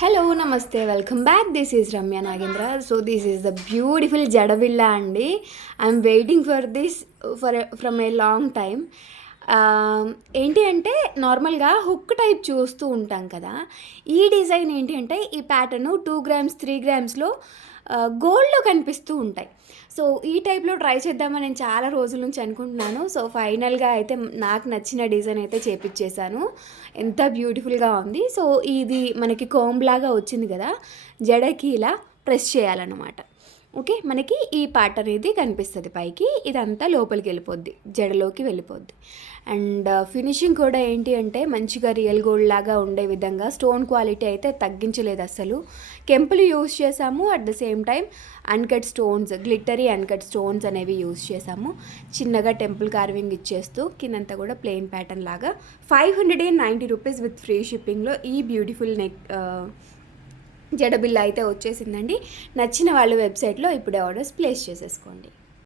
Hello నమస్తే welcome back. This is Ramya Nagendra. So this is the beautiful జడబిళ్ళ అండి. I'm waiting for this from a long time. ఏంటి అంటే నార్మల్గా హుక్ టైప్ చూస్తూ ఉంటాం కదా. ఈ డిజైన్ ఏంటి అంటే ఈ ప్యాటర్ను 2 గ్రామ్స్ 3 గ్రామ్స్లో గోల్డ్లో కనిపిస్తూ ఉంటాయి. సో ఈ టైప్లో ట్రై చేద్దామని నేను చాలా రోజుల నుంచి అనుకుంటున్నాను. సో ఫైనల్గా అయితే నాకు నచ్చిన డిజైన్ అయితే చేపించేశాను. ఎంత బ్యూటిఫుల్గా ఉంది. సో ఇది మనకి కోంబ్లాగా వచ్చింది కదా, జడకి ఇలా ప్రెస్ చేయాలన్నమాట. ఓకే, మనకి ఈ పార్ట్ అనేది కనిపిస్తుంది పైకి, ఇదంతా లోపలికి వెళ్ళిపోద్ది, జడలోకి వెళ్ళిపోద్ది. అండ్ ఫినిషింగ్ కూడా ఏంటి అంటే మంచిగా రియల్ గోల్డ్ లాగా ఉండే విధంగా స్టోన్ క్వాలిటీ అయితే తగ్గించలేదు అస్సలు. కెంపులు యూస్ చేసాము, at the same time uncut stones, glittery uncut stones అనేవి యూస్ చేసాము. చిన్నగా టెంపుల్ కార్వింగ్ ఇచ్చేస్తూ కిందంతా కూడా ప్లెయిన్ ప్యాటర్న్ లాగా 590 రూపీస్ విత్ ఫ్రీ షిప్పింగ్లో ఈ బ్యూటిఫుల్ జడబిల్ల అయితే వచ్చేసిందండి. నచ్చిన వాళ్ళు వెబ్సైట్లో ఇప్పుడే ఆర్డర్స్ ప్లేస్ చేసేసుకోండి.